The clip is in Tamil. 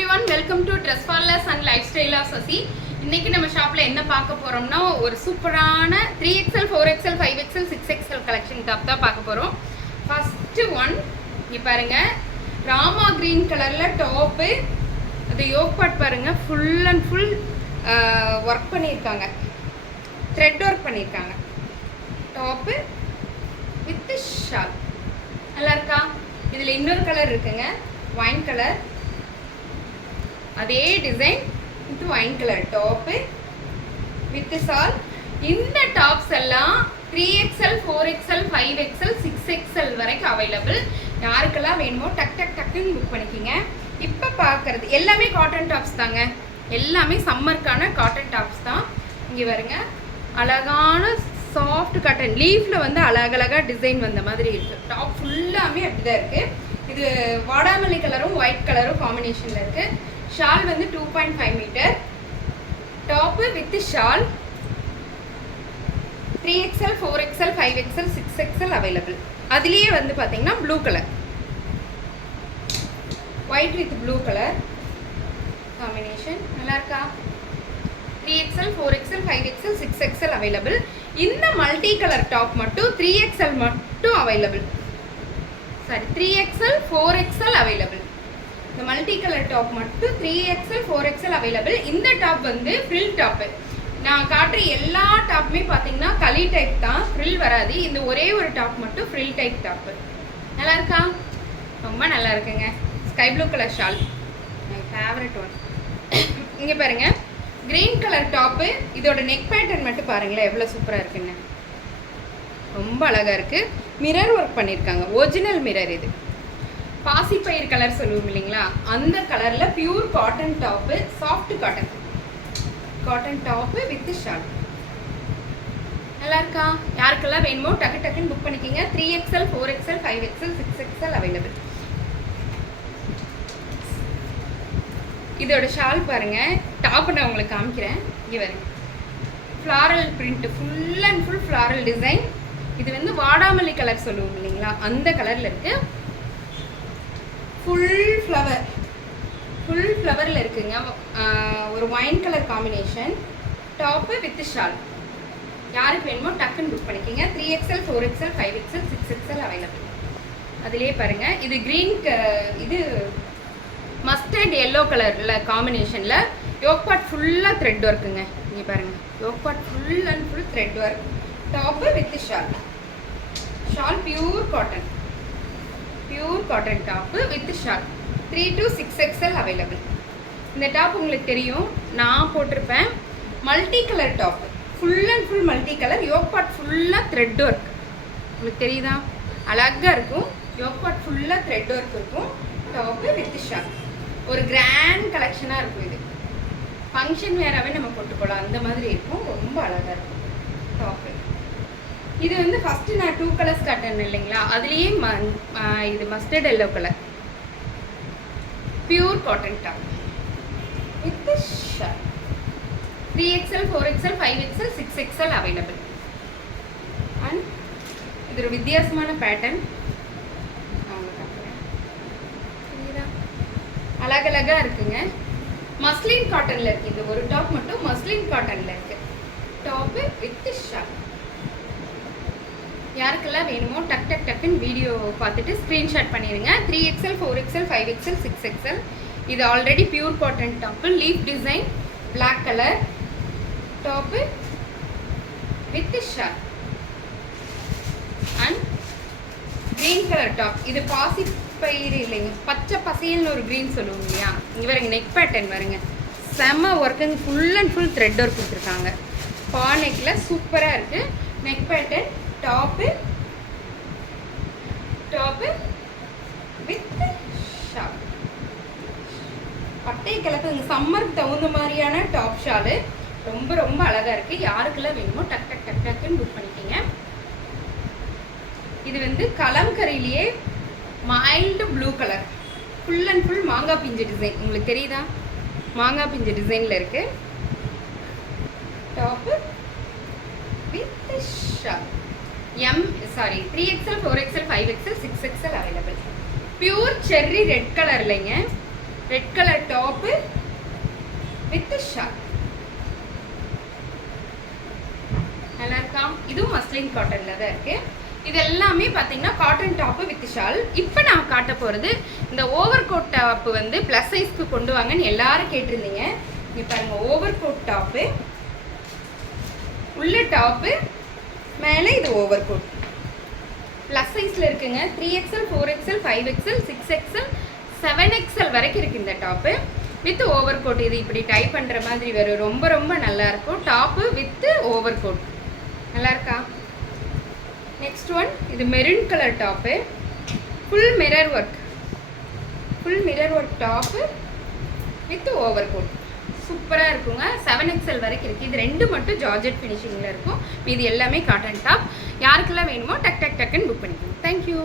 everyone, welcome to Dress for Less and Lifestyle of Sasi. இன்னைக்கு நம்ம ஷாப்ல என்ன பார்க்க போறோம்னா ஒரு சூப்பரான 3XL, 4XL, 5XL, 6XL collection top தான் பார்க்க போறோம். ஃபர்ஸ்ட் ஒன் இங்க பாருங்க, ராமா கிரீன் கலர்ல டாப். அது யோக் பார்ட் பாருங்க, ஃபுல் அண்ட் ஃபுல் ஒர்க் பண்ணியிருக்காங்க, த்ரெட் ஒர்க் பண்ணியிருக்காங்க. டாப் வித் ஷால் நல்லா இருக்கா? இதில் இன்னொரு கலர் இருக்குங்க, வைன் கலர். அதே design with wine colour top with shawl. இந்த டாப்ஸ் எல்லாம் 3XL, 4XL, 5XL, 6XL வரைக்கும் அவைலபிள். யாருக்கெல்லாம் வேணுமோ டக்குன்னு புக் பண்ணிக்கிங்க. இப்போ பார்க்குறது எல்லாமே காட்டன் டாப்ஸ் தாங்க, எல்லாமே சம்மருக்கான காட்டன் டாப்ஸ் தான். இங்கே வருங்க, அழகான சாஃப்ட் காட்டன் லீஃபில் வந்து அழகழகாக டிசைன் வந்த மாதிரி இருக்குது. டாப் ஃபுல்லாமே அப்படி தான் இருக்குது. இது வாடாமல்லி கலரும் ஒயிட் கலரும் காம்பினேஷனில் இருக்குது. ஷால் வந்து 2.5 metre top with shawl. 3XL, 4XL, 5XL, 6XL available. அதுலேயே வந்து பார்த்தீங்கன்னா blue colour, white with blue colour combination நல்லா இருக்கா? 3XL, 4XL, 5XL, 6XL available. இந்த மல்டி கலர் டாப் மட்டும் 3XL மட்டும் available. Sorry, 3XL, 4XL available. இந்த மல்டி கலர் டாப் மட்டும் 3XL, 4XL அவைலபிள். இந்த டாப் வந்து ஃப்ரில் டாப்பு. நான் காட்டுற எல்லா டாப்புமே பார்த்தீங்கன்னா களி டைப் தான், ஃப்ரில் வராது. இந்த ஒரே ஒரு டாப் மட்டும் ஃப்ரில் டைப் டாப்பு. நல்லா இருக்கா? ரொம்ப நல்லா இருக்குங்க. ஸ்கை ப்ளூ கலர் ஷால், என் ஃபேவரட் ஒன். இங்கே பாருங்க, கிரீன் கலர் டாப்பு. இதோட நெக் பேட்டர்ன் மட்டும் பாருங்களேன் எவ்வளோ சூப்பராக இருக்குன்னு, ரொம்ப அழகாக இருக்குது. மிரர் ஒர்க் பண்ணியிருக்காங்க, ஒரிஜினல் மிரர். இது பாசிப்பயிர் கலர் சொல்லுவோம் இல்லைங்களா, அந்த கலரில் pure cotton top, soft cotton top with shawl. நல்லா இருக்கா? யாருக்கெல்லாம் வேணுமோ டக்குன்னு புக் பண்ணிக்கிங்க. 3XL, 4XL, 5XL, 6XL available. இதோட ஷால் பாருங்க, டாப் நான் உங்களுக்கு காமிக்கிறேன். இங்கே வருங்க, floral print, full and full floral design. இது வந்து வாடாமல்லி கலர் சொல்லுவோம் இல்லைங்களா, அந்த கலரில் இருக்குது. ஃபுல் ஃப்ளவரில் இருக்குங்க. ஒரு wine colour combination top with shawl. யாருக்கு வேணுமோ டக்குன்னு புக் பண்ணிக்கிங்க. 3XL, 4XL, 5XL, 6XL available. அதுலேயே பாருங்கள், இது க்ரீன் இது மஸ்டர்ட் எல்லோ கலரில் காம்பினேஷனில் யோக் பார்ட் ஃபுல்லாக த்ரெட் ஒர்க்குங்க. இங்கே பாருங்கள், yoke part full and full thread work. Top with shawl. Shawl pure cotton top with shawl. 3 to 6XL available. இந்த டாப் உங்களுக்கு தெரியும், நான் போட்டிருப்பேன். Multi colour top, full and full multi colour. Yoke part ஃபுல்லாக த்ரெட் ஒர்க், உங்களுக்கு தெரியுதா? அழகாக இருக்கும். யோக் பார்ட் ஃபுல்லாக த்ரெட் ஒர்க் இருக்கும். Top with shawl. ஒரு கிராண்ட் கலெக்ஷனாக இருக்கும். இது ஃபங்க்ஷன் வேறாகவே நம்ம போட்டுக்கலாம், அந்த மாதிரி இருக்கும். ரொம்ப அழகாக இருக்கும் டாப்பு. இது வந்து ஃபஸ்ட்டு நான் 2 கலர்ஸ் காட்டணும் இல்லைங்களா, அதுலேயே இது mustard yellow colour pure cotton top with shawl. 3XL, 4XL, 5XL, 6XL available. And இது ஒரு வித்தியாசமான பேட்டர்ன், அழகழகாக இருக்குங்க. மஸ்லின் காட்டனில் இருக்குது. இது ஒரு டாப் மட்டும் மஸ்லின் காட்டனில் இருக்குது. Top with shawl. யாருக்கெல்லாம் வேணுமோ டக்குன்னு வீடியோ பார்த்துட்டு ஸ்க்ரீன்ஷாட் பண்ணிடுங்க. 3XL, 4XL, 5XL, 6XL. இது already pure cotton top, leaf design, black colour top with shawl. And green colour top. இது பாசி பயிர் இல்லைங்க, பச்சை பசையல்னு ஒரு க்ரீன் சொல்லுவோம் இல்லையா. இங்கே வருங்க, நெக் பேட்டர்ன் வருங்க, செம்ம ஒர்க்குங்க. Full and full thread work கொடுத்துருக்காங்க. பா நெக்கில் சூப்பராக இருக்குது. Neck pattern top with shawl. பட்டை கிழக்கு சம்மருக்கு தகுந்த மாதிரியான டாப் ஷாலு. ரொம்ப ரொம்ப அழகாக இருக்குது. யாருக்கெல்லாம் வேணுமோ டக்குன்னு புக் பண்ணிக்கிங்க. இது வந்து கலம்கரியிலேயே mild blue colour, full and full மாங்காய் பிஞ்சு டிசைன். உங்களுக்கு தெரியுதா? மாங்காய் பிஞ்சு டிசைனில் இருக்குது. Top with shawl. 3XL, 4XL, 5XL, 6XL available. Pure cherry red colour இல்லைங்க, red colour top with shawl. நல்லா இருக்கா? இதுவும் மஸ்லின் காட்டன்ல தான் இருக்கு. இது எல்லாமே பார்த்தீங்கன்னா காட்டன் டாப்பு வித் ஷால். இப்போ நான் காட்ட போகிறது இந்த ஓவர் கோட் டாப்பு வந்து ப்ளஸ் சைஸ்க்கு கொண்டு வாங்கன்னு எல்லாரும் கேட்டிருந்தீங்க. இங்கே பாருங்க, ஓவர் கோட் டாப்பு, உள்ள டாப்பு, மேலே இது ஓவர் கோட். ப்ளஸ் சைஸில் இருக்குங்க. 3XL, 4XL, 5XL, 6XL, 7XL வரைக்கும் இருக்குது இந்த டாப்பு வித் ஓவர் கோட். இது இப்படி டைப் பண்ணுற மாதிரி வரும். ரொம்ப ரொம்ப நல்லாயிருக்கும். Top with over coat. நல்லா இருக்கா? நெக்ஸ்ட் ஒன், இது maroon colour top, full mirror work top with over coat. சூப்பராக இருக்குங்க. 7XL வரைக்கும் இருக்குது. இது ரெண்டு மட்டும் ஜார்ஜெட் ஃபினிஷிங்கில் இருக்கும். இது எல்லாமே காட்டன் டாப். யாருக்கெல்லாம் வேணுமோ டக்குன்னு புக் பண்ணிக்கோங்க. தேங்க்யூ.